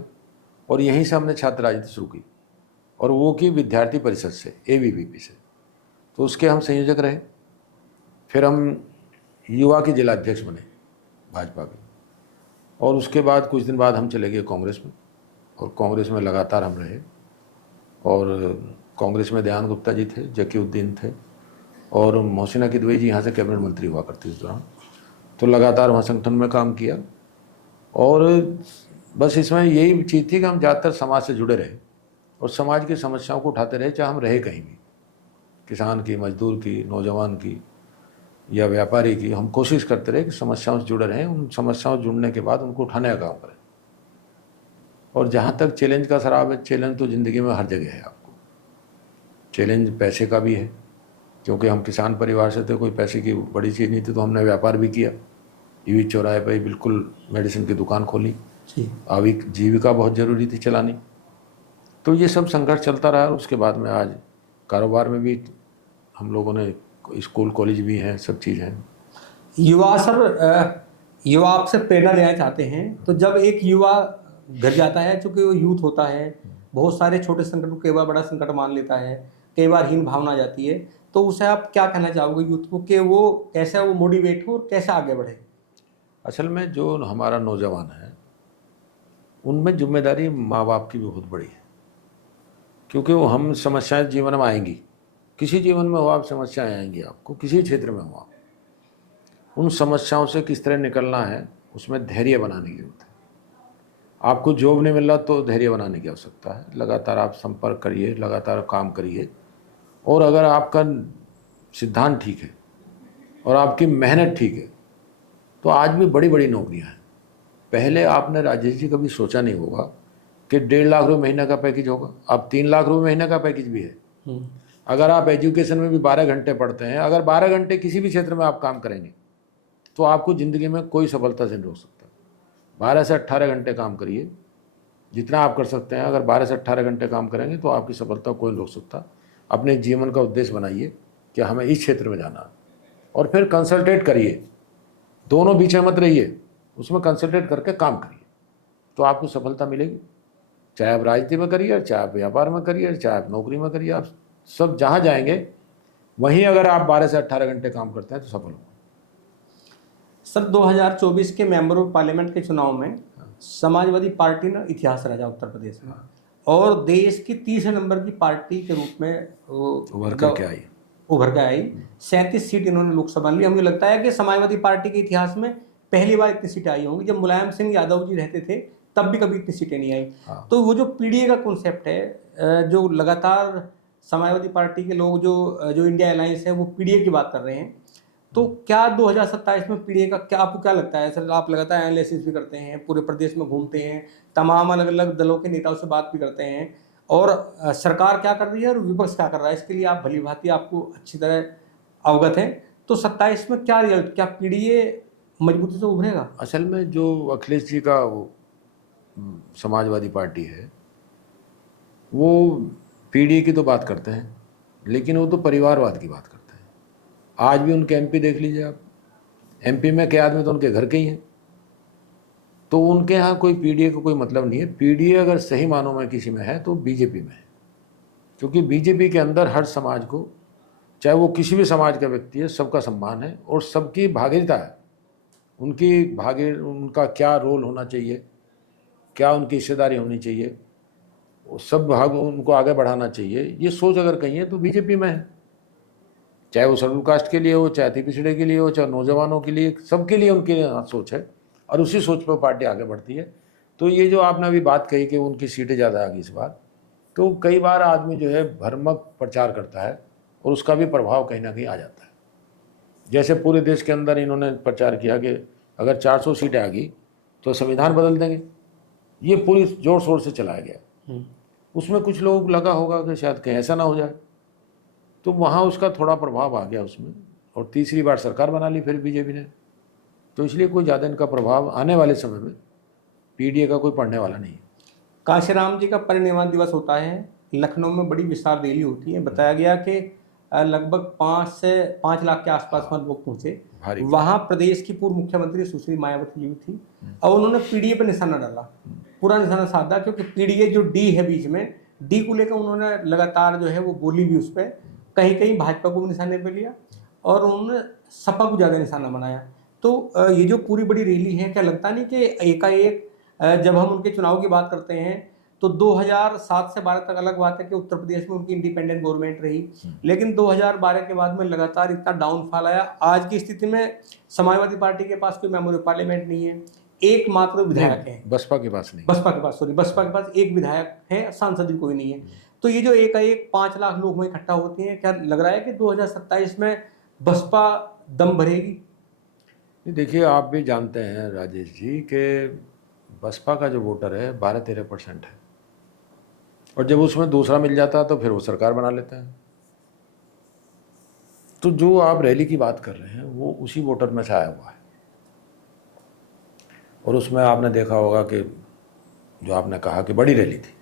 और यहीं से हमने छात्र राजनीति शुरू की, और वो की विद्यार्थी परिषद से, एबीवीपी से। तो उसके हम संयोजक रहे, फिर हम युवा के जिला अध्यक्ष बने भाजपा के, और उसके बाद कुछ दिन बाद हम चले गए कांग्रेस में, और कांग्रेस में लगातार हम रहे। और कांग्रेस में दयानंद गुप्ता जी थे, जकीउद्दीन थे, और मोहसिना किदवई जी यहाँ से कैबिनेट मंत्री हुआ करती उस दौरान। तो लगातार वहाँ संगठन में काम किया, और बस इसमें यही चीज़ थी कि हम ज़्यादातर समाज से जुड़े रहे और समाज की समस्याओं को उठाते रहे, चाहे हम रहे कहीं भी, किसान की, मजदूर की, नौजवान की या व्यापारी की। हम कोशिश करते रहे कि समस्याओं से जुड़े रहें, उन समस्याओं से जुड़ने के बाद उनको उठाने का काम करें। और जहाँ तक चैलेंज का सवाल है, चैलेंज तो ज़िंदगी में हर जगह है। आपको चैलेंज पैसे का भी है, क्योंकि हम किसान परिवार से थे, कोई पैसे की बड़ी चीज़ नहीं थी, तो हमने व्यापार भी किया। टीवी चौराहे पर बिल्कुल मेडिसिन की दुकान खोली, आजीविका बहुत ज़रूरी थी चलानी। तो ये सब संघर्ष चलता रहा, और उसके बाद में आज कारोबार में भी हम लोगों ने स्कूल कॉलेज भी हैं, सब चीज़ हैं। युवा सर, युवा आपसे प्रेरणा लेना चाहते हैं, तो जब एक युवा घर जाता है, चूँकि वो यूथ होता है, बहुत सारे छोटे संकट को कई बार बड़ा संकट मान लेता है, कई बार हीन भावना आ जाती है, तो उसे आप क्या कहना चाहोगे यूथ को, कि वो कैसे वो मोटिवेट हो और कैसे आगे बढ़े। असल में जो हमारा नौजवान है, उनमें जिम्मेदारी माँ बाप की भी बहुत बड़ी है, क्योंकि वो हम समस्याएं जीवन में आएंगी, किसी जीवन में हो आप, समस्याएं आएंगी आपको, किसी क्षेत्र में हो आप, उन समस्याओं से किस तरह निकलना है, उसमें धैर्य बनाने की जरूरत है। आपको जॉब नहीं मिल रहा तो धैर्य बनाने की आवश्यकता है, लगातार आप संपर्क करिए, लगातार काम करिए, और अगर आपका सिद्धांत ठीक है और आपकी मेहनत ठीक है, तो आज भी बड़ी बड़ी नौकरियां हैं। पहले आपने राजेश जी कभी सोचा नहीं होगा कि 1.5 लाख रुपये महीने का पैकेज होगा, अब 3 लाख रुपये महीने का पैकेज भी है। अगर आप एजुकेशन में भी 12 घंटे पढ़ते हैं, अगर 12 घंटे किसी भी क्षेत्र में आप काम करेंगे, तो आपको ज़िंदगी में कोई सफलता से नहीं रोक सकता। 12 से 18 घंटे काम करिए, जितना आप कर सकते हैं। अगर 12 से 18 घंटे काम करेंगे तो आपकी सफलता कोई नहीं रोक सकता। अपने जीवन का उद्देश्य बनाइए कि हमें इस क्षेत्र में जाना है, और फिर कंसल्टेट करिए दोनों बीच में मत रहिए, उसमें कंसंट्रेट करके काम करिए, तो आपको सफलता मिलेगी। चाहे आप राजनीति में करिए, चाहे आप व्यापार में करिए, चाहे आप नौकरी में करिए, आप सब जहाँ जाएंगे वहीं अगर आप 12 से 18 घंटे काम करते हैं तो सफल होंगे। सर 2024 के मेंबर ऑफ पार्लियामेंट के चुनाव में समाजवादी पार्टी ने इतिहास रचा उत्तर प्रदेश में, और देश की तीसरे नंबर की पार्टी के रूप में उभर करके आई। 37 सीट इन्होंने लोकसभा ली। हमें लगता है कि समाजवादी पार्टी के इतिहास में पहली बार इतनी सीटें आई होंगी। जब मुलायम सिंह यादव जी रहते थे तब भी कभी इतनी सीटें नहीं आई। हाँ। तो वो जो पीडीए का कॉन्सेप्ट है, जो लगातार समाजवादी पार्टी के लोग जो इंडिया अलायंस है वो पीडीए की बात कर रहे हैं, तो क्या 2027 में पीडीए का क्या, आपको क्या लगता है सर? आप लगातार एनालिसिस भी करते हैं, पूरे प्रदेश में घूमते हैं, तमाम अलग अलग दलों के नेताओं से बात भी करते हैं, और सरकार क्या कर रही है और विपक्ष क्या कर रहा है, इसके लिए आप भली भांति आपको अच्छी तरह अवगत हैं। तो 27 में क्या रिजल्ट, क्या पीडीए मजबूती से उभरेगा? असल में जो अखिलेश जी का वो समाजवादी पार्टी है, वो पीडीए की तो बात करते हैं, लेकिन वो तो परिवारवाद की बात करते हैं। आज भी उनके एमपी देख लीजिए आप, एमपी में के आदमी तो उनके घर के ही हैं, तो उनके यहाँ कोई पीडीए का कोई मतलब नहीं है। पीडीए अगर सही मानों में किसी में है तो बीजेपी में है, क्योंकि बीजेपी के अंदर हर समाज को, चाहे वो किसी भी समाज का व्यक्ति है, सबका सम्मान है और सबकी भागीदारिता है। उनका क्या रोल होना चाहिए, क्या उनकी हिस्सेदारी होनी चाहिए, वो सब भाग उनको आगे बढ़ाना चाहिए, ये सोच अगर कहीं है तो बीजेपी में है। चाहे वो शेड्यूल कास्ट के लिए हो, चाहे अति पिछड़े के लिए हो, चाहे नौजवानों के लिए, सबके लिए उनकी सोच है और उसी सोच पर पार्टी आगे बढ़ती है। तो ये जो आपने अभी बात कही कि उनकी सीटें ज़्यादा आ गई इस बार, तो कई बार आदमी जो है भ्रामक प्रचार करता है और उसका भी प्रभाव कहीं ना कहीं आ जाता है। जैसे पूरे देश के अंदर इन्होंने प्रचार किया कि अगर 400 सीटें आ गई तो संविधान बदल देंगे, ये पूरी जोर शोर से चलाया गया। उसमें कुछ लोग लगा होगा कि शायद कहीं ऐसा ना हो जाए, तो वहाँ उसका थोड़ा प्रभाव आ गया उसमें, और तीसरी बार सरकार बना ली फिर बीजेपी ने। तो इसलिए कोई ज़्यादा इनका प्रभाव आने वाले समय में पीडीए का कोई पड़ने वाला नहीं है। कांशीराम जी का परिनिर्वाण दिवस होता है, लखनऊ में बड़ी विशाल रैली होती है। बताया गया कि लगभग 5 से 5 लाख के आसपास में लोग पहुंचे। वहां प्रदेश की पूर्व मुख्यमंत्री सुश्री मायावती जी थी और उन्होंने पीडीए पर निशाना डाला, पूरा निशाना साधा, क्योंकि पीडीए जो डी है बीच में, डी को लेकर उन्होंने लगातार जो है वो बोली भी उस पर, कहीं कहीं भाजपा को भी निशाने पर लिया और उन्होंने सपा को ज़्यादा निशाना बनाया। तो ये जो पूरी बड़ी रैली है, क्या लगता नहीं कि एकाएक जब हम उनके चुनाव की बात करते हैं तो 2007 से 12 तक अलग बात है कि उत्तर प्रदेश में उनकी इंडिपेंडेंट गवर्नमेंट रही, लेकिन 2012 के बाद में लगातार इतना डाउनफॉल आया। आज की स्थिति में समाजवादी पार्टी के पास कोई मेंबर ऑफ पार्लियामेंट नहीं है, एकमात्र विधायक है बसपा के पास नहीं, बसपा के पास एक विधायक है, सांसद भी कोई नहीं है। तो ये जो एकाएक 5 लाख लोग वहीं इकट्ठा होते हैं, क्या लग रहा है कि 2027 में बसपा दम भरेगी? देखिए, आप भी जानते हैं राजेश जी कि बसपा का जो वोटर है 12-13% है, और जब उसमें दूसरा मिल जाता है तो फिर वो सरकार बना लेते हैं। तो जो आप रैली की बात कर रहे हैं वो उसी वोटर में से आया हुआ है, और उसमें आपने देखा होगा कि जो आपने कहा कि बड़ी रैली थी,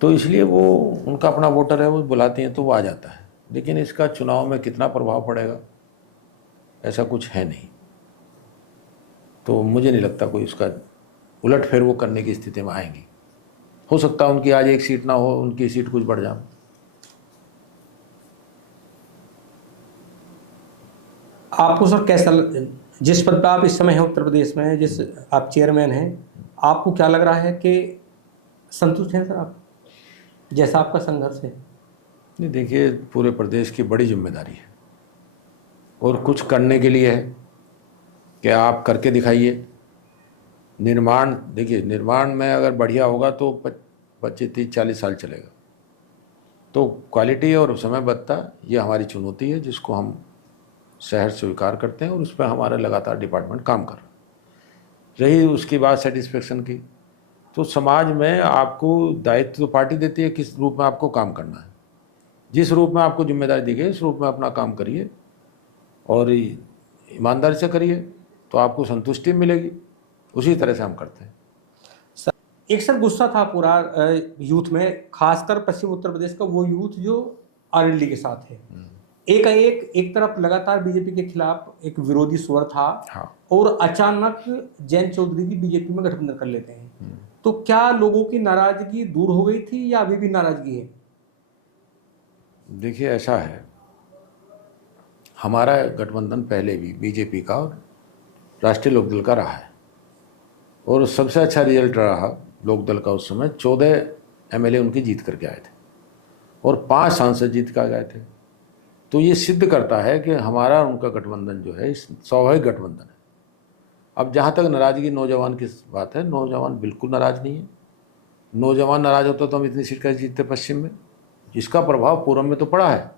तो इसलिए वो उनका अपना वोटर है, वो बुलाती हैं तो वो आ जाता है। लेकिन इसका चुनाव में कितना प्रभाव पड़ेगा, ऐसा कुछ है नहीं। तो मुझे नहीं लगता कोई उसका उलटफेर वो करने की स्थिति में आएंगी। हो सकता है उनकी आज एक सीट ना हो, उनकी सीट कुछ बढ़ जाए। आपको सर कैसा जिस पद पर आप इस समय हैं उत्तर प्रदेश में, जिस आप चेयरमैन हैं, आपको क्या लग रहा है कि संतुष्ट हैं सर आप, जैसा आपका संघर्ष है? नहीं, देखिए, पूरे प्रदेश की बड़ी जिम्मेदारी है और कुछ करने के लिए है कि आप करके दिखाइए। निर्माण, देखिए, निर्माण में अगर बढ़िया होगा तो 25-30-40 साल चलेगा। तो क्वालिटी और समयबद्धता ये हमारी चुनौती है, जिसको हम शहर स्वीकार करते हैं और उस पर हमारा लगातार डिपार्टमेंट काम कर रहा है। रही उसकी बात सेटिस्फेक्शन की, तो समाज में आपको दायित्व तो पार्टी देती है किस रूप में आपको काम करना है। जिस रूप में आपको जिम्मेदारी दी गई, इस रूप में अपना काम करिए और ईमानदारी से करिए, तो आपको संतुष्टि मिलेगी। उसी तरह से हम करते हैं। एक सर गुस्सा था पूरा यूथ में, खासकर पश्चिम उत्तर प्रदेश का वो यूथ जो आरएलडी के साथ है, एक तरफ लगातार बीजेपी के खिलाफ एक विरोधी स्वर था, हाँ। और अचानक जयंत चौधरी जी बीजेपी में गठबंधन कर लेते हैं। तो क्या लोगों की नाराजगी दूर हो गई थी या अभी भी नाराजगी है? देखिए, ऐसा है, हमारा गठबंधन पहले भी बीजेपी का और राष्ट्रीय लोकदल का रहा है, और सबसे अच्छा रिजल्ट रहा लोकदल का उस समय। 14 एमएलए उनकी जीत करके आए थे और 5 सांसद जीत कर गए थे। तो ये सिद्ध करता है कि हमारा और उनका गठबंधन जो है स्वाभाविक गठबंधन है। अब जहाँ तक नाराजगी नौजवान की बात है, नौजवान बिल्कुल नाराज नहीं है। नौजवान नाराज होता तो हम इतनी सीट कैसे जीतते पश्चिम में, जिसका प्रभाव पूरब में तो पड़ा है।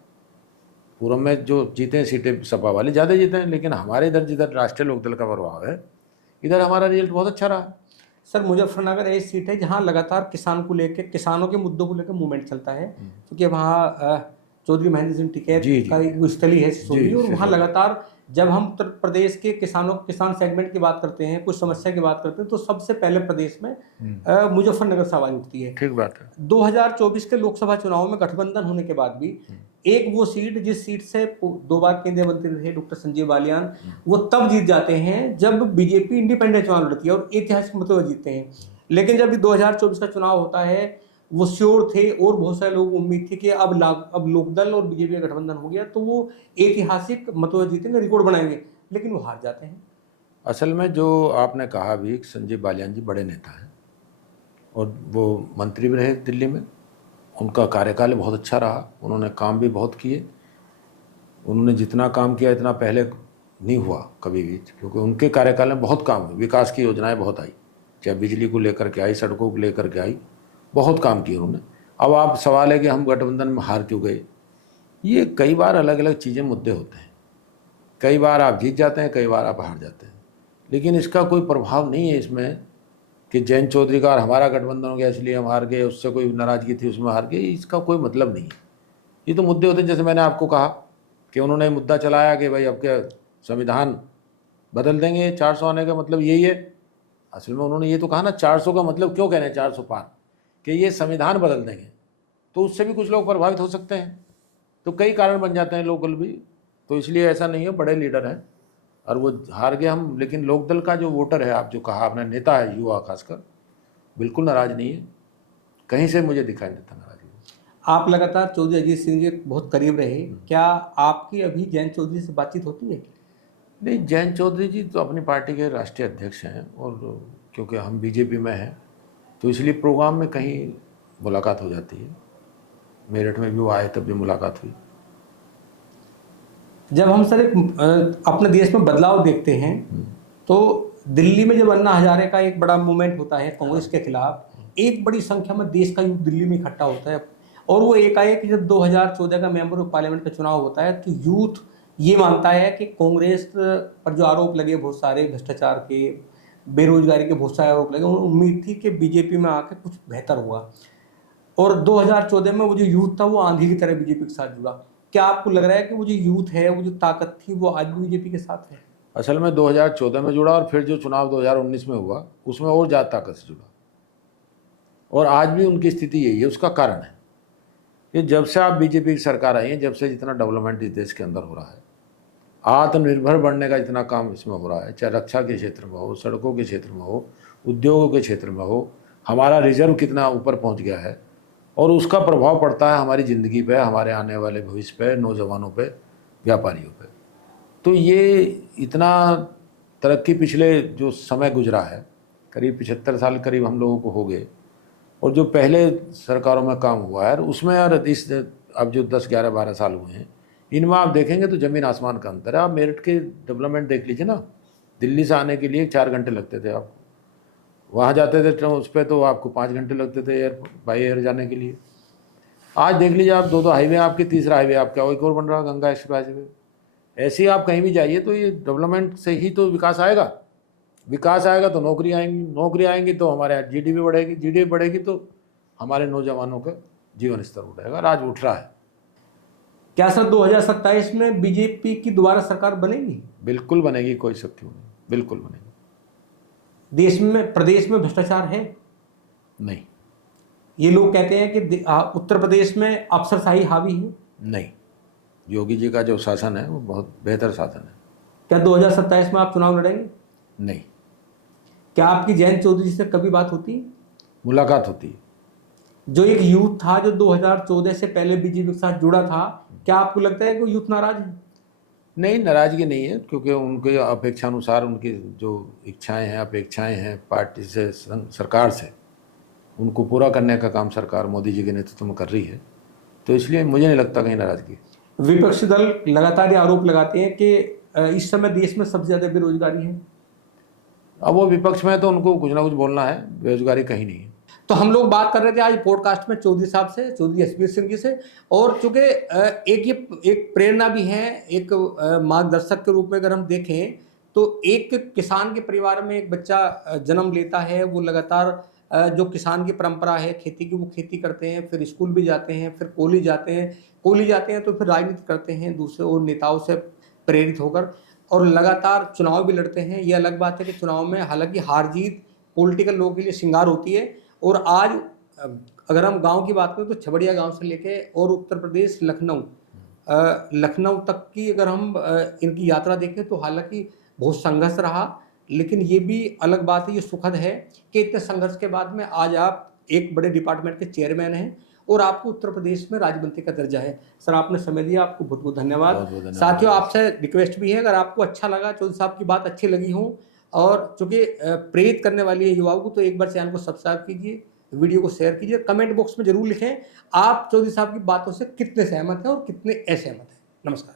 पूरब में जो जीते हैं सीटें सपा वाले ज़्यादा जीते हैं, लेकिन हमारे इधर जिधर राष्ट्रीय लोकदल का प्रभाव है, इधर हमारा रिजल्ट बहुत अच्छा रहा। सर, मुजफ्फरनगर ऐसी सीट है जहां लगातार किसानों के मुद्दों को लेकर मूवमेंट चलता है, क्योंकि वहाँ चौधरी महेंद्र सिंह टिकैत जी, जी, का एक वो स्थली है सिसोदी, और वहाँ सिसोदी। लगातार जब हम उत्तर प्रदेश के किसान सेगमेंट की बात करते हैं, कुछ समस्या की बात करते हैं, तो सबसे पहले प्रदेश में मुजफ्फरनगर से आवाज उठती है। ठीक बात है। 2024 के लोकसभा चुनाव में गठबंधन होने के बाद भी एक वो सीट, जिस सीट से 2 बार केंद्रीय मंत्री थे डॉक्टर संजय बालियान, वो तब जीत जाते हैं जब बीजेपी इंडिपेंडेंट चुनाव लड़ती है और ऐतिहासिक मतों से जीतते हैं। लेकिन जब 2024 का चुनाव होता है, वो श्योर थे और बहुत सारे लोग उम्मीद थी कि अब लोकदल और बीजेपी का गठबंधन हो गया तो वो ऐतिहासिक मतों से जीतेंगे, रिकॉर्ड बनाएंगे, लेकिन वो हार जाते हैं। असल में जो आपने कहा भी, संजय बालियान जी बड़े नेता हैं और वो मंत्री भी रहे दिल्ली में। उनका कार्यकाल बहुत अच्छा रहा, उन्होंने काम भी बहुत किए। उन्होंने जितना काम किया इतना पहले नहीं हुआ कभी भी, क्योंकि उनके कार्यकाल में बहुत काम हुए, विकास की योजनाएं बहुत आई, चाहे बिजली को लेकर के आई, सड़कों को लेकर के आई, बहुत काम किए उन्होंने। अब आप सवाल है कि हम गठबंधन में हार क्यों गए, ये कई बार अलग अलग चीज़ें मुद्दे होते हैं। कई बार आप जीत जाते हैं, कई बार आप हार जाते हैं, लेकिन इसका कोई प्रभाव नहीं है इसमें कि जयंत चौधरी का और हमारा गठबंधन हो गया इसलिए हम हार गए, उससे कोई नाराज़गी थी उसमें हार गए, इसका कोई मतलब नहीं है। ये तो मुद्दे होते हैं, जैसे मैंने आपको कहा कि उन्होंने मुद्दा चलाया कि भाई अब क्या संविधान बदल देंगे, 400 आने का मतलब यही है। असल में उन्होंने ये तो कहा ना, 400 का मतलब क्यों कह रहे हैं 400 पार, कि ये संविधान बदल देंगे, तो उससे भी कुछ लोग प्रभावित हो सकते हैं। तो कई कारण बन जाते हैं लोकल भी, तो इसलिए ऐसा नहीं है, बड़े लीडर हैं और वो हार गए हम। लेकिन लोकदल का जो वोटर है, आप जो कहा आपने, नेता है युवा खासकर, बिल्कुल नाराज़ नहीं है, कहीं से मुझे दिखाई नहीं देता नाराज़गी। आप लगातार चौधरी अजीत सिंह जी के बहुत करीब रहे, क्या आपकी अभी जयंत चौधरी से बातचीत होती है? नहीं, जयंत चौधरी जी तो अपनी पार्टी के राष्ट्रीय अध्यक्ष हैं, और क्योंकि हम बीजेपी में हैं तो इसलिए प्रोग्राम में कहीं मुलाकात हो जाती है। मेरठ में भी वो आए, तब भी मुलाकात हुई। जब हम सर अपने देश में बदलाव देखते हैं, तो दिल्ली में जब अन्ना हजारे का एक बड़ा मूवमेंट होता है कांग्रेस के खिलाफ, एक बड़ी संख्या में देश का यूथ दिल्ली में इकट्ठा होता है, और वो एकाएक जब 2014 का मेंबर ऑफ पार्लियामेंट का चुनाव होता है, तो यूथ ये मानता है कि कांग्रेस पर जो आरोप लगे बहुत सारे भ्रष्टाचार के, बेरोजगारी के बहुत सारे आरोप लगे, उम्मीद थी कि बीजेपी में आके कुछ बेहतर होगा, और 2014 में वो जो यूथ था वो आंधी की तरह बीजेपी के साथ जुड़ा। क्या आपको लग रहा है कि वो जो यूथ है, वो जो ताकत थी, वो आज भी बीजेपी के साथ है? असल में 2014 में जुड़ा, और फिर जो चुनाव 2019 में हुआ उसमें और ज़्यादा ताकत से जुड़ा, और आज भी उनकी स्थिति यही है। उसका कारण है कि जब से आप बीजेपी की सरकार आई है, जब से जितना डेवलपमेंट इस देश के अंदर हो रहा है, आत्मनिर्भर बनने का जितना काम इसमें हो रहा है, चाहे रक्षा के क्षेत्र में हो, सड़कों के क्षेत्र में हो, उद्योगों के क्षेत्र में हो, हमारा रिजर्व कितना ऊपर पहुंच गया है, और उसका प्रभाव पड़ता है हमारी ज़िंदगी पे, हमारे आने वाले भविष्य पे, नौजवानों पे, व्यापारियों पे। तो ये इतना तरक्की पिछले जो समय गुजरा है, करीब 75 साल करीब हम लोगों को हो गए, और जो पहले सरकारों में काम हुआ है उसमें यार इस अब जो 10, 11, 12 साल हुए हैं, इनमें आप देखेंगे तो ज़मीन आसमान का अंतर है। आप मेरठ के डेवलपमेंट देख लीजिए ना, दिल्ली से आने के लिए 4 घंटे लगते थे, आप वहाँ जाते थे ट्रेन उस पर तो आपको 5 घंटे लगते थे बाई एयर जाने के लिए। आज देख लीजिए आप, 2 हाईवे आपके, तीसरा हाईवे आपका एक और बन रहा, गंगा एक्सप्रेस हाईवे। ऐसे ही आप कहीं भी जाइए तो ये डेवलपमेंट से ही तो विकास आएगा। विकास आएगा तो नौकरी आएंगी, नौकरी आएंगी तो हमारे यहाँ जीडीपी बढ़ेगी, जीडीपी बढ़ेगी तो हमारे नौजवानों का जीवन स्तर उठेगा, आज उठ रहा है। क्या सर 2027 में बीजेपी की दोबारा सरकार बनेगी? बिल्कुल बनेगी, कोई शक क्यों नहीं, बिल्कुल बनेगी। देश में, प्रदेश में भ्रष्टाचार है? नहीं। ये लोग कहते हैं कि उत्तर प्रदेश में अफसरशाही हावी है। नहीं, योगी जी का जो शासन है वो बहुत बेहतर शासन है। क्या 2027 में आप चुनाव लड़ेंगे? नहीं। क्या आपकी जयंत चौधरी से कभी बात होती? मुलाकात होती। जो एक यूथ था जो 2014 से पहले बीजेपी के साथ जुड़ा था, क्या आपको लगता है कि वो यूथ नाराज है? नहीं, नाराज़गी नहीं है, क्योंकि उनके अपेक्षानुसार उनकी जो इच्छाएं हैं, अपेक्षाएं हैं पार्टी से, सरकार से, उनको पूरा करने का काम सरकार मोदी जी के नेतृत्व में कर रही है। तो इसलिए मुझे नहीं लगता कहीं नाराज़गी। विपक्षी दल लगातार ये आरोप लगाते हैं कि इस समय देश में सबसे ज्यादा बेरोजगारी है। अब वो विपक्ष में है तो उनको कुछ ना कुछ बोलना है, बेरोजगारी कहीं नहीं है। तो हम लोग बात कर रहे थे आज पॉडकास्ट में चौधरी साहब से, चौधरी यशवीर सिंह जी से, और चूंकि एक प्रेरणा भी है, एक मार्गदर्शक के रूप में अगर हम देखें तो एक किसान के परिवार में एक बच्चा जन्म लेता है, वो लगातार जो किसान की परंपरा है खेती की, वो खेती करते हैं, फिर स्कूल भी जाते हैं, फिर कॉलेज जाते हैं तो फिर राजनीति करते हैं दूसरे और नेताओं से प्रेरित होकर, और लगातार चुनाव भी लड़ते हैं। ये अलग बात है कि चुनाव में हालांकि हार जीत पॉलिटिकल लोगों के लिए श्रृंगार होती है। और आज अगर हम गांव की बात करें तो छबड़िया गांव से लेके और उत्तर प्रदेश लखनऊ तक की अगर हम इनकी यात्रा देखें तो हालांकि बहुत संघर्ष रहा, लेकिन ये भी अलग बात है, ये सुखद है कि इतने संघर्ष के बाद में आज आप एक बड़े डिपार्टमेंट के चेयरमैन हैं और आपको उत्तर प्रदेश में राज्यमंत्री का दर्जा है। सर, आपने समय दिया, आपको बहुत बहुत धन्यवाद। साथियों, आपसे रिक्वेस्ट भी है, अगर आपको अच्छा लगा, चौधरी साहब की बात अच्छी लगी हो और चूंकि प्रेरित करने वाली है युवाओं को, तो एक बार चैनल को सब्सक्राइब कीजिए, वीडियो को शेयर कीजिए, कमेंट बॉक्स में जरूर लिखें आप चौधरी साहब की बातों से कितने सहमत हैं और कितने असहमत हैं। नमस्कार।